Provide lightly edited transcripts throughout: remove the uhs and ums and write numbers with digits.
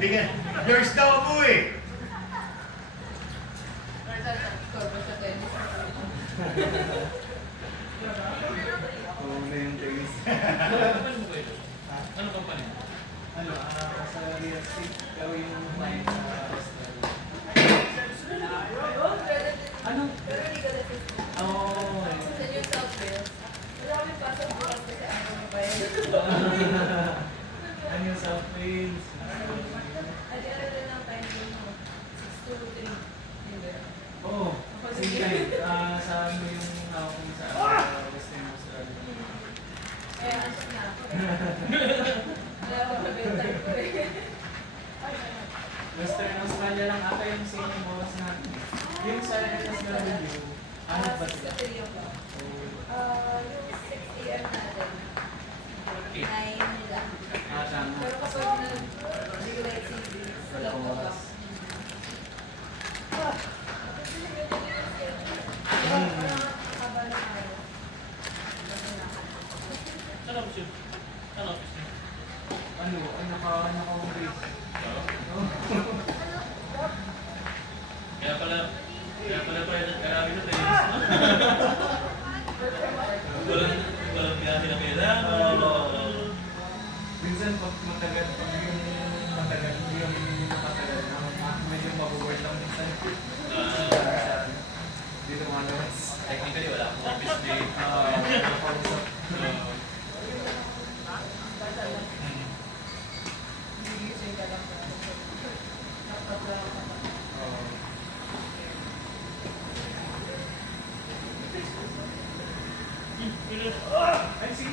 Hindi nga. Yours daw ako eh. Oo na yung tennis. Ano company? Ano, sa real estate, pero yung client sa Australia. Ano? Oo. Ano yung South Wales? Oo. Same time. Sa ano yung hawak mo sa Western Australia. Western Australia lang ata yung same boss natin. Yung sa NSW, ano ba sila? Yung 6 AM natin, 9 lang. Tama. Pero kapag nag-regulate series, wala pa ba? Haba na araw. Saan office yun? Saan office yun? Ano ka base? Kaya pala karami na tennis, no? Walang gasi na pera. Minsan pag matagal yung nakatagal na medyo mabuboard lang minsan. Dito mga naman. Technically, wala akong office day. Nakausap. Ay, see?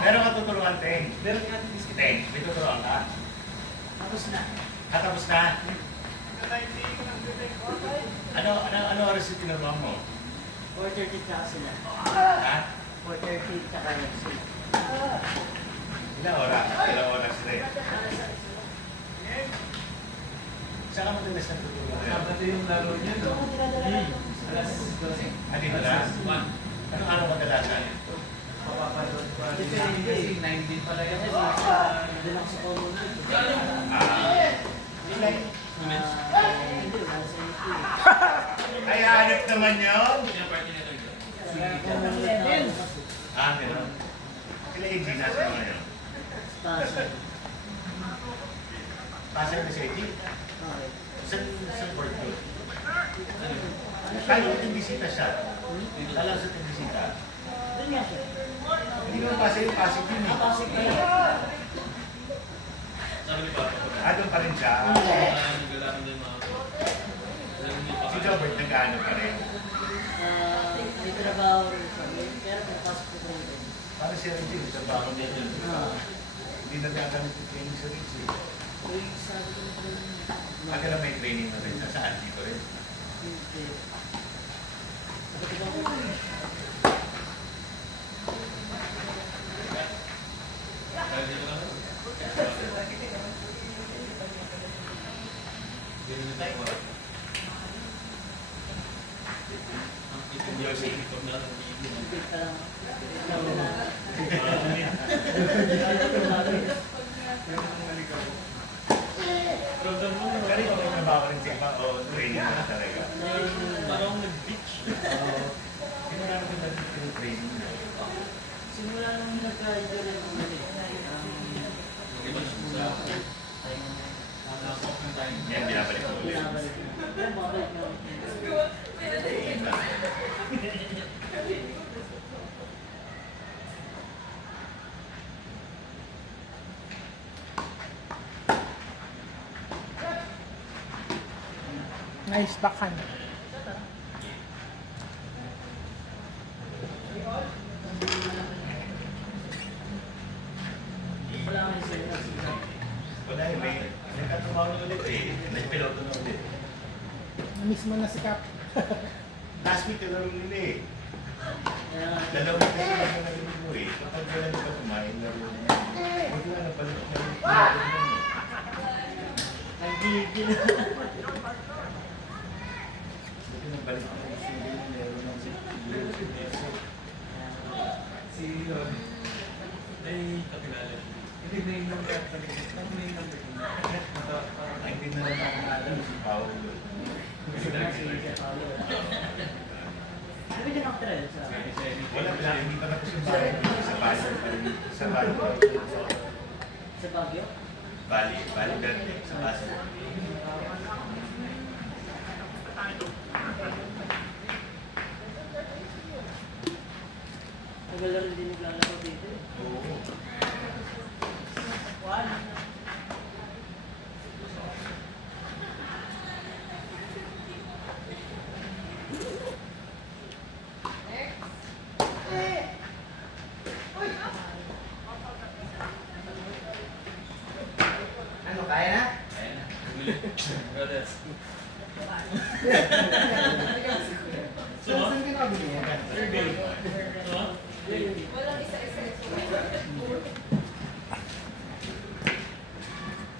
Meron ka tutulungan, Teng. Meron nga natin biscuit. Teng, may tuturuan ka. Tapos na. Katapos na. Ano oras yung tinuruan mo? 4:30 tsaka sila. Ha? 4:30 tsaka sila. Ilang oras? Ilang oras rin. Saan ka madalas nagtutulungan? Sabado yung laro niya, no? Alas 12. Dito na? Anong araw kadalasan? Papapanood pa rin Depende. namin kasi 9 din pala yan. Doon ako sa common room. Ilan? Hindi, wala sa inyo. Ay, hanap naman yun. Sino party nito? Common level. Gano'n. Sila AG, nasa naman yun. Sponsor. Pasok na si AG. Okay. Saan board ko? Kala ko bisita siya. Kala ko sa bisita. Doon nga siya. Hindi naman pasok yung pasok yun eh. Pasok ka lang. Sabi ni Papa ko. Doon pa rin siya. Nagalaman din mga Si Jobert nag-ano pa rin. May trabaho rin kami. Pero papasok ko rin. Para si Reggie, sa bako niya dyan. Hindi na niya kami training sa Reggie. Uy, sabi ko na rin. Pagka na may training na rin, sa Andy ko rin. Hindi. Nakatiba ko rin. Kaya dito lang. Dito na tayo. Ang itim yung sa ikot na lang. Hindi pa lang. Ramdam mo. Kanina ko trabaho rin siya pa, o training na talaga. Parang nag-beach. Hindi mo namin kung dati training na. Simula nung nagka-idol rin ako ulit. Iba siya sa nakakok ng time. Yan, binabalik ko ulit. Binabalik ko. Yan, babalik na. Nice backhand. Wala kang sila. Wala eh, may nagkatumaw na ulit eh. Nagpiloto na ulit. Na-miss mo na si Cap. Last week, nalaro nila eh. Kaya nga, Dalawang kasi na nalaro mo eh. Kapag wala nyo pa kumain, laro mo. Huwag na napalot na rin. nagigil. Buti nabalik ko ng studio ng laro ng Si Lon. Ay, kakilala. Hindi na yung number talaga. Ano na yung number ko? Ay, hindi na lang ako alam si Paolo. Kasi na si Paolo. Ano ba dyan nakatira yun sa Wala na, hindi pa tapos yung bahay. Sa Baguio pa rin. Sa Baguio. sa Baguio? Bali Verde. Sa Baguio. Tagal na rin din naglalaro dito. Oo. Ano, kaya na? Ayan na. Brother. Saan ka nakabili yan? Walang isa-isa.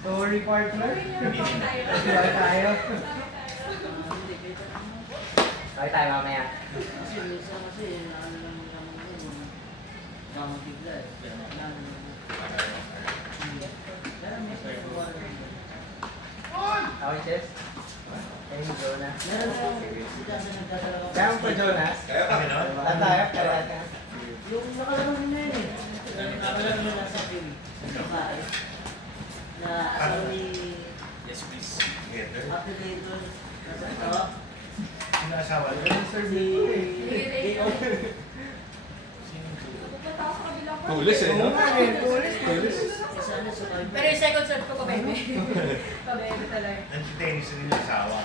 Sorry, partner. Pang tayo. Kaya tayo. Hindi, kaya Kaya tayo mamaya. kasi minsan kasi ano lang naman yun. Gamang bigla eh. Kaya may pagkawa rin. Okay, Chess? Thank you, Jonas. Meron akong kasi nagdadala ko. Kaya mo pa, Jonas? Kaya kami naman. Lahat tayo? Kaya tayo? Yung nakalaro na yun eh. Nakalaro na nasa film. Sa bahay. Na asawa ni Yes, please. Together. Applicator. Nasa ito. Sino asawa niyo? Yung sir dito eh. K.O. Pupunta ako sa kabila ko. Tulis eh, no? Oo nga eh, tulis. Kasi ano sa kayo. Pero yung second serve ko, kabebe. Kabebe talaga. Nag-tennis rin yung asawa.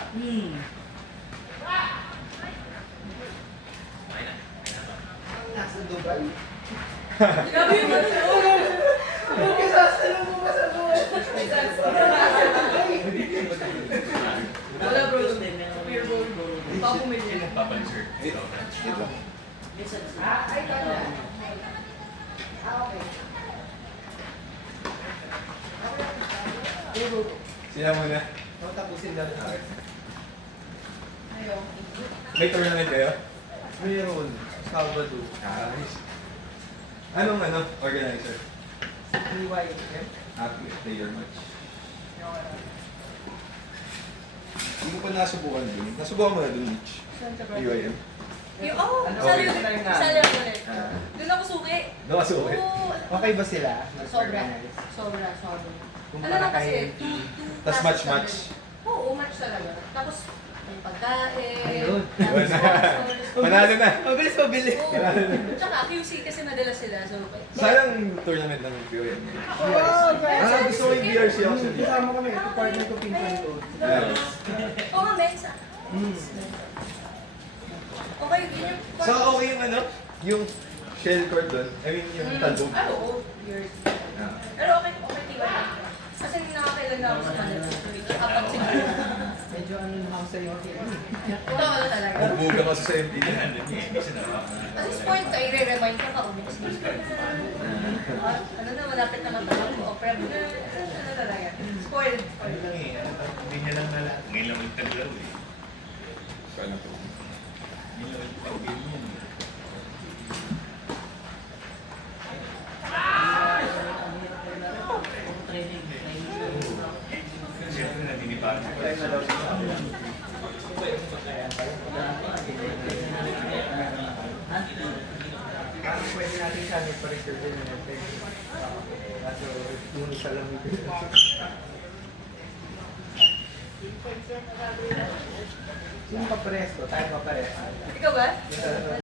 Okay na. Nasa Dubai. Grabe yung ano yun. Huwag sasalo mo ba sa buhay? Wala bro. Beer bowl. Papumili. Sino papaliser? Minsan Ay, kaya. Okay. Sila muna. Huwag tapusin na rin. Ayun. May tournament kayo? Mayroon. Sabado. Nice. Anong organizer? PYM. Player match. Hindi ko pa nasubukan dun. Nasubukan mo na dun, Mitch? Saan ka ba? UIM. Yung, oh, Ano, sali okay na yun na? sali ulit. Ah. Doon ako suki. Doon ka suki? Oo. Okay ba sila? Sobra. Nag-organize? Sobra. Ano Kumpara lang kasi, kay two Tas classes match. kami. Oo, match talaga. Tapos, may pagkain. Ayun. tapos sponsors. Panalo na! Mabilis, mabilis. Oo. Tsaka QC kasi nadala sila. So, Saan ang tournament ng UIM? Gusto ko yung BRC actually. Kasama kami. Ito partner ko pinsan ko. Nice. Oo nga, Mensa. Okay, yun yung... So, okay yung yung shell court dun? I mean, yung talbog. Ay, oo. Yours. Ah. Pero okay, tiwa lang. Kasi nakakailan na ako sa kanila. Apat siguro. Medyo ano na ako sa'yo. Ito ano talaga. Bubuga kasi sa MPD. Ano niya, hindi siya naman. At this point, i-remind ka pa, umilis mo. Ano na, malapit na matapos ko. Opera mo na, ano talaga. Spoiled. Ano lang eh, hindi niya lang nala. Ngayon lang ulit taglaw eh. Paano to? Hindi lang ulit pag-game yun eh. Training. Siyempre naninibago ko lang sa Parang pwede natin siya nagpa-reserve din natin. Kaso yung isa lang ito. Sino pa pares ko? Tayo pa pares. Ikaw ba? Yung